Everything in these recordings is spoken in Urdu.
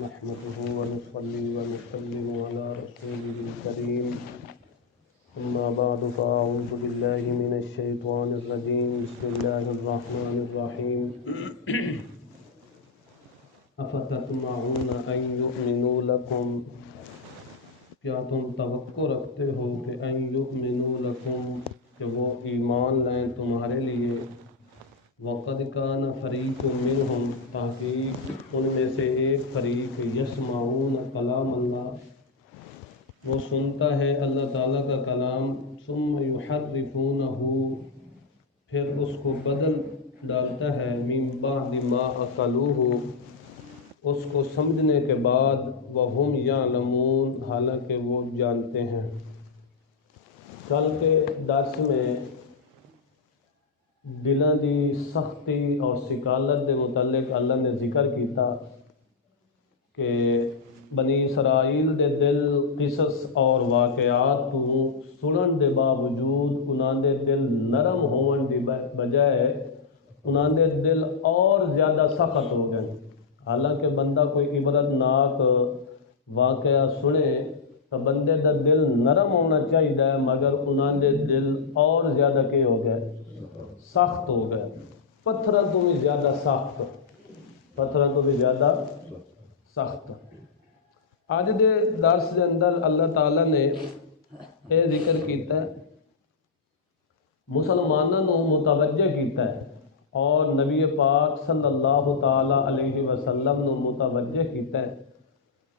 نحمده ونصلي ونسلم على رسوله الكريم أما بعد فأعوذ بالله من الشيطان الرجيم بسم الله الرحمن الرحيم أفتطمعون أن يؤمنوا لكم کیا تم توقع رکھتے ہو کہ ان یؤمنوا لکم کہ وہ ایمان لائیں تمہارے لیے وقد کان فریق منہم تحقیق ان میں سے ایک فریق یسمعون کلام اللہ وہ سنتا ہے اللہ تعالیٰ کا کلام ثم یحرفونہ پھر اس کو بدل ڈالتا ہے من بعد ما عقلوہ اس کو سمجھنے کے بعد وہم یعلمون حالانکہ وہ جانتے ہیں۔ کل کے درس میں دلاں دی سختی اور سکالت کے متعلق اللہ نے ذکر کیتا کہ بنی اسرائیل دے دل قصص اور واقعات تو سنن دے باوجود انہاں دے دل نرم ہون دی بجائے انہاں دے دل اور زیادہ سخت ہو گئے۔ حالانکہ بندہ کوئی عبرت ناک واقعہ سنے تو بندے دا دل نرم ہونا چاہیے مگر انہاں دے دل اور زیادہ کے ہو گئے سخت ہو گئے، پتھروں تو بھی زیادہ سخت، پتھروں تو بھی زیادہ سخت۔ آج دے درس دے اندر اللہ تعالیٰ نے یہ ذکر کیتا ہے مسلمانوں کو متوجہ کیتا ہے اور نبی پاک صلی اللہ تعالیٰ علیہ وسلم نے متوجہ کیتا ہے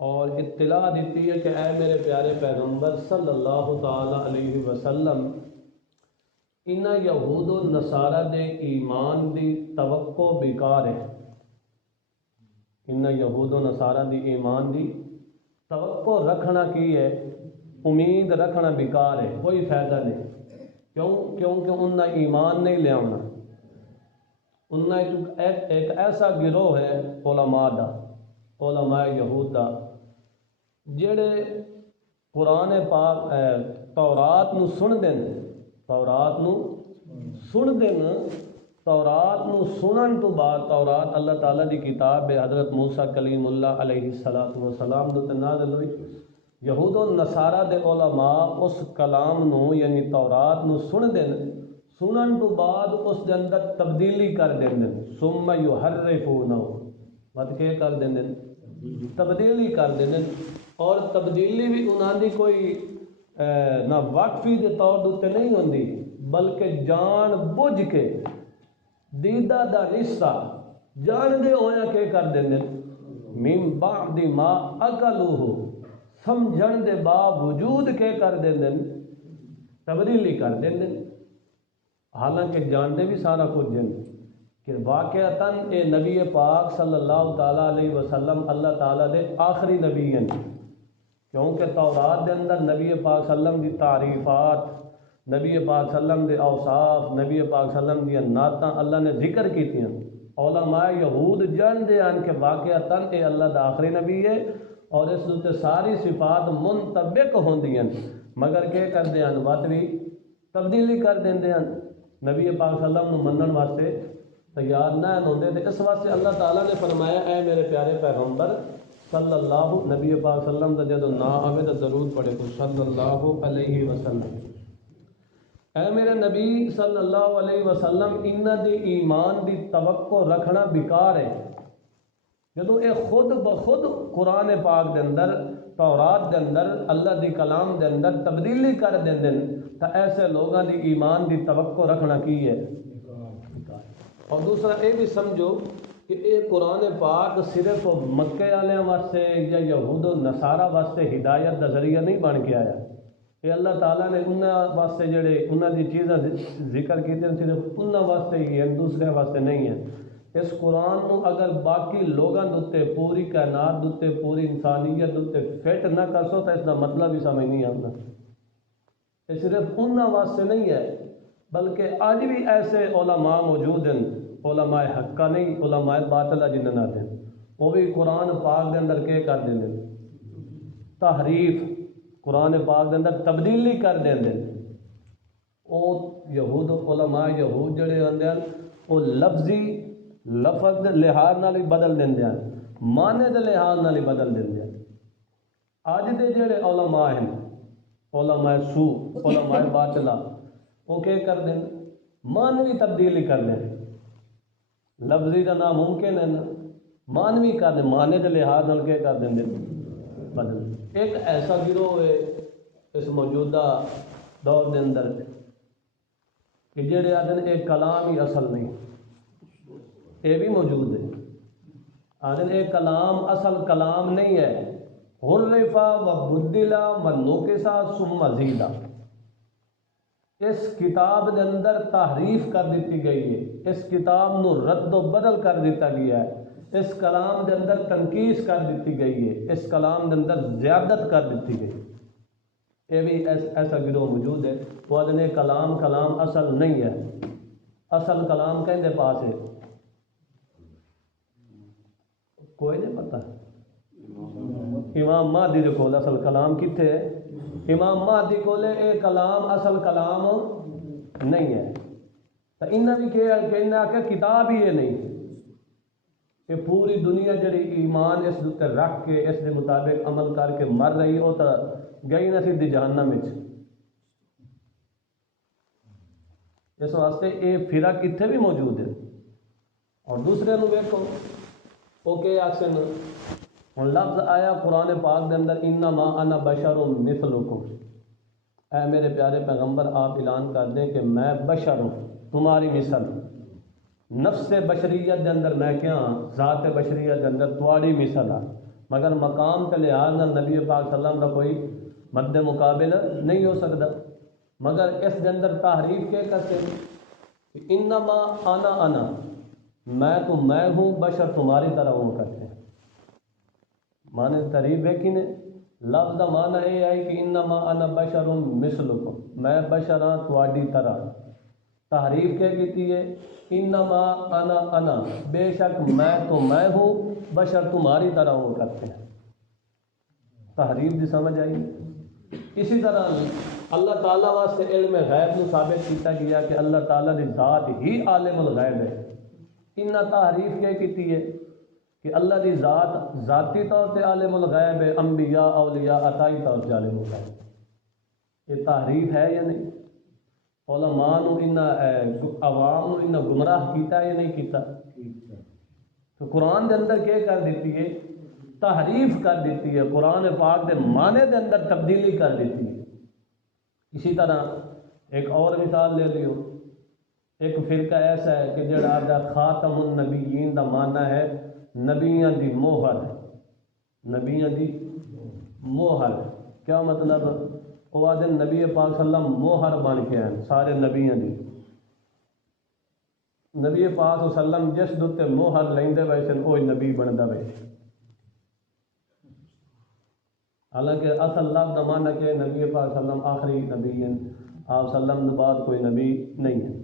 اور اطلاع دیتی ہے کہ اے میرے پیارے پیغمبر صلی اللہ تعالیٰ علیہ وسلم انہاں یہود و نصارہ دے ایمان دی توقع بیکار ہے، انہاں یہود و نصارہ دی ایمان دی توقع رکھنا کی ہے، امید رکھنا بیکار ہے، کوئی فائدہ نہیں۔ کیونکہ انہاں ایمان نہیں لے آنا، انہاں ایک ایسا گروہ ہے علماء دا، علماء یہود دا جڑے قرآن پاک تورات نو سن دین، تورات نو سن دین، تورات نو سنن تو بعد تورات اللہ تعالیٰ دی کتاب ہے، حضرت موسیٰ کلیم اللہ علیہ السلام دو نازل ہوئی۔ یہود و نصارہ دے علماء اس کلام نو یعنی تورات نو سن دین، سنن تو بعد اس دے اندر تبدیلی کر دیں ثم یحرفونہ مت کے کر دیں تبدیلی کر دیں، اور تبدیلی بھی انہاں دی کوئی نہ وقفی دے طور دوتے نہیں ہوندی بلکہ جان بوجھ کے دیدہ دا رشتہ جان دے ہویا کے کر دیں من بعد ما عقلوہ سمجھن دے باوجود کے کر دیں تبدیلی کر دیں، حالانکہ جانتے بھی سارا کچھ جن کہ واقعتاً اے نبی پاک صلی اللہ تعالیٰ علیہ وسلم اللہ تعالیٰ دے آخری نبی ہیں، کیونکہ تورات دے اندر نبی پاک صلی اللہ علیہ وسلم دی تعریفات، نبی پاک صلی اللہ علیہ وسلم دے اوصاف، نبی پاک صلی اللہ علیہ وسلم دی نعتاں اللہ نے ذکر کیتی ہیں۔ علماء یہود جان دے ہیں کہ واقعتاً اے اللہ دا آخری نبی ہے اور اس دوتے ساری صفات منطبق ہوندی ہیں، مگر کیا کر دے ہیں وقت بھی تبدیلی کر دیں دے ہیں، نبی پاک صلی اللہ علیہ وسلم منن واسطے تیار نہ ہوندے تھے۔ اس واسطے اللہ تعالیٰ نے فرمایا اے میرے پیارے پیغمبر صلی اللہ نبی پاک صلی اللہ علیہ وسلم دا جدو نا آوے تو ضرور پڑھے تو صلی اللہ علیہ وسلم، اے میرے نبی صلی اللہ علیہ وسلم انہاں دی ایمان دی توقع رکھنا بیکار ہے۔ جدو اے خود بخود قرآن پاک دے اندر تورات دے اندر اللہ دی کلام دے اندر تبدیلی کر دیں تو ایسے لوگاں دی ایمان دی توقع رکھنا کی ہے۔ اور دوسرا یہ بھی سمجھو کہ اے قرآن پاک صرف مکے والے واسطے یا یہود و نصارہ واسطے ہدایت دا ذریعہ نہیں بن کے آیا، یہ اللہ تعالیٰ نے انہاں واسطے جڑے انہاں دی چیزاں ذکر کیتے ہیں صرف انہاں واسطے ہی ہیں، دوسرے واسطے نہیں ہیں۔ اس قرآن نو اگر باقی لوگاں دوتے پوری کائنات دوتے پوری انسانیت دوتے فٹ نہ کر سو تو اس کا مطلب ہی سمجھ نہیں آتا۔ یہ صرف انہاں واسطے نہیں ہے بلکہ آج بھی ایسے علماء موجود ہیں، علماء حقہ نہیں علماء باطلہ جنہاں نہ دیں، وہ بھی قرآن پاک دے اندر کے کر دیں تحریف، قرآن پاک دے اندر تبدیلی کر دیں وہ یہود علماء یہود جڑے ہوندے ہیں وہ لفظی لفظ دے لحاظ نال بھی بدل دیندے ہیں، معنی دے لحاظ نال بھی بدل دیندے ہیں۔ اج دے جڑے علماء ہیں، علماء سو، علماء باطلا، وہ کیا کر دیں؟ معنوی تبدیلی کر دیں، لفظی کا ناممکن ہے نا، معنوی کر دیں، معنی دے لحاظ نال کیا کر دیں بدل۔ ایک ایسا گروہ ہے اس موجودہ دور دے اندر کہ جڑے آدھے ایک کلام ہی اصل نہیں، یہ بھی موجود ہے، آدھے ایک کلام اصل کلام نہیں ہے، حرفا و بدلا و نوکسا ثم مزیدا، اس کتاب دے اندر تحریف کر دیتی گئی ہے، اس کتاب نو رد و بدل کر دیتا گیا ہے، اس کلام دے اندر تنقیص کر دیتی گئی ہے، اس کلام دے اندر زیادت کر دیتی گئی۔ یہ بھی ایسا گروہ موجود ہے، وہ آدھے کلام اصل نہیں ہے، اصل کلام کہندے پاس ہے کوئی نہیں پتہ۔ امام مہدی دے کول اصل کلام کتنے ہے؟ امام مہدی کول اے کلام اصل کلام نہیں ہے، تو انہاں بھی کہنا کہ کتاب ہی ہے نہیں، کہ پوری دنیا جڑی ایمان اس دے رکھ کے اس دے مطابق عمل کر کے مر رہی، وہ تو گئی نہ سیدھی جہنم وچ۔ اس واسطے اے فرق اتنے بھی موجود ہے۔ اور دوسرے نو ویکھو وہ کہ آکھن ہن لفظ آیا قرآن پاک دے اندر انما انا بشر مثلکم، اے میرے پیارے پیغمبر آپ اعلان کر دیں کہ میں بشر ہوں تمہاری مثل، نفس بشریت دے اندر میں کیا ہاں، ذات بشریت دے اندر تواڑی مثل ہے، مگر مقام کے لحاظ نہ نبی پاک صلی اللہ علیہ وسلم کا کوئی مد مقابل نہیں ہو سکتا، مگر اس دے اندر تحریف کے کرتے انما انا میں تو میں ہوں، بشر تمہاری طرح ہوں کرتے ہیں۔ معنی تعریف دیکھی نے، لفظ کا معنی یہ ہے کہ انما انا بشر مثلکم، میں بشر ہاں تواڈی طرح۔ تحریف کیا کیتی ہے؟ انما انا بے شک میں تو میں ہوں، بشر تمہاری طرح ہوں کرتے ہیں۔ تحریف دی سمجھ آئی؟ اسی طرح اللہ تعالیٰ واسطے علم غیب کو ثابت کیتا گیا کہ اللہ تعالیٰ کی ذات ہی عالم الغیب ہے۔ انہاں تحریف کیا کیتی ہے کہ اللہ کی ذات ذاتی طور پہ عالم الغیب ہے، انبیاء اولیاء عطائی طور پہ عالم الغیب ہے۔ یہ تحریف ہے یا نہیں؟ علماء نو عوام نو انہاں گمراہ کیتا یا نہیں کیتا؟ تو قرآن دے اندر کیا کر دیتی ہے؟ تحریف کر دیتی ہے، قرآن پاک دے معنی دے اندر تبدیلی کر دیتی ہے۔ اسی طرح ایک اور مثال لے لیو، ایک فرقہ ایسا ہے کہ جڑا دا خاتم النبیین دا معنی ہے نبیاں دی موہر، نبیاں دی موہر کیا مطلب؟ وہ آدھے نبی پاک صلی اللہ علیہ وسلم موہر بن کے ہیں سارے نبیاں دی، نبی پاک صلی اللہ علیہ وسلم جس دوتے موہر لیندے ویسے وہی نبی بندا ویسے، حالانکہ اصل لفظ دا معنی کہ نبی پاک صلی اللہ علیہ وسلم آخری نبی ہیں، آپ صلی اللہ علیہ وسلم بعد کوئی نبی نہیں ہے۔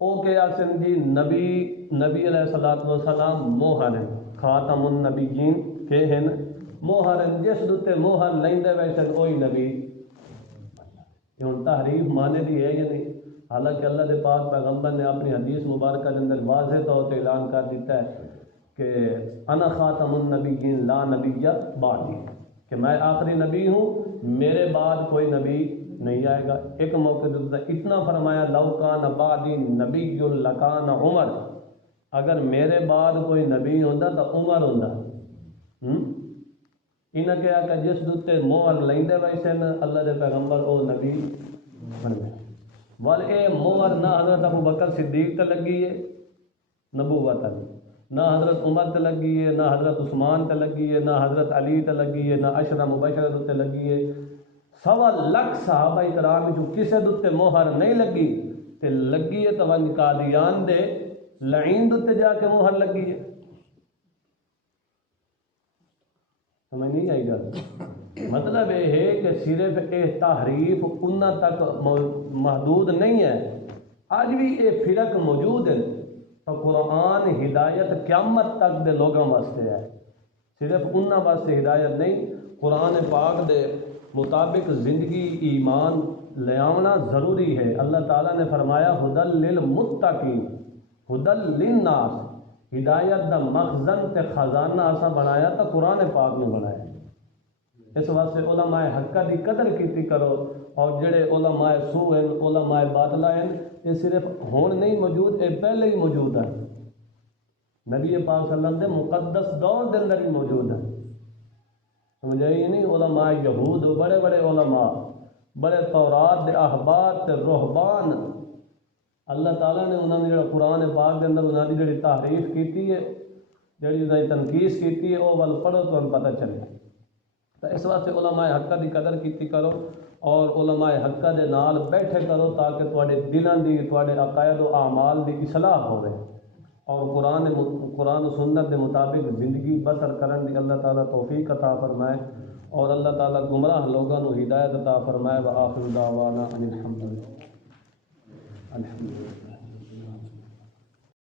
او کہ آسن جی نبی علیہ السلام موہر ہیں، خاتم النبیین کہ ہیں موہر ہیں، جس دوتے موہر لیندے ویسے وہی نبی۔ یہ ان تحریف معنی دی ہے یا نہیں؟ حالانکہ اللہ دے پاک پیغمبر نے اپنی حدیث مبارکہ کے اندر واضح طور پہ اعلان کر دیتا ہے کہ انا خاتم النبیین لا نبی بعدی، کہ میں آخری نبی ہوں، میرے بعد کوئی نبی نہیں آئے گا۔ ایک موقع اتنا فرمایا لو کان بعدی نبی لکان عمر، اگر میرے بعد کوئی نبی ہوندا تو عمر ہوندا۔ انہاں کہا کہ جس دوتے موہر لیندے ویسے اللہ دے پیغمبر او نبی بن گئے، وال اے موہر نہ حضرت ابو بکر صدیق تے لگی ہے نبوت علی، نہ حضرت عمر تے لگی ہے، نہ حضرت عثمان تے لگی ہے، نہ حضرت علی تے لگی ہے، نہ عشرہ مبشرہ تے لگی ہے۔ 1.25 صحابہ کرام جو کسے دوتے موہر نہیں لگی تے لگی ہے تو ون قادیان دے لعین دوتے جا کے موہر لگی ہے۔ سمجھ نہیں آئی گا؟ مطلب یہ ہے کہ صرف یہ تحریف انہاں تک محدود نہیں ہے، آج بھی یہ فرق موجود ہے۔ تو قرآن ہدایت قیامت تک دے لوگوں واسطے ہے، صرف انہاں واسطے ہدایت نہیں۔ قرآن پاک دے مطابق زندگی ایمان لے آنا ضروری ہے۔ اللہ تعالیٰ نے فرمایا ہدی للمتقین، ہدی للناس، ہدایت دا مخزن تے خزانہ اساں بنایا تو قرآن پاک نے بنایا۔ اس واسطے علماء حقہ دی قدر کیتی کرو، اور جڑے علماء سو ہیں، علماء باطلہ ہیں، یہ صرف ہون نہیں موجود، یہ پہلے ہی موجود ہے، نبی پاک صلی اللہ علیہ وسلم دے مقدس دور دے اندر ہی موجود ہے۔ سمجھے ہی نہیں؟ علماء یہود بڑے بڑے علماء، بڑے تورات دے احبار تے رہبان، اللہ تعالیٰ نے انہوں نے جڑا قرآن پاک دے اندر انہوں نے جڑی تعریف کیتی ہے، جڑی انہوں نے تنقیس کیتی ہے، وہ ول پڑھو تو ہم پتہ چلے۔ تو اس واسطے علماء حقہ دی قدر کیتی کرو، اور علماء حقہ دے نال بیٹھے کرو، تاکہ تواڈے دلاں دی، تواڈے عقائد و اعمال دی اصلاح ہوے، اور قرآن و سنت دے مطابق زندگی بسر کرن دی اللہ تعالیٰ توفیق عطا فرمائے، اور اللہ تعالیٰ گمراہ لوگوں کو ہدایت عطا فرمائے۔ وآخر دعوانا ان الحمد للہ۔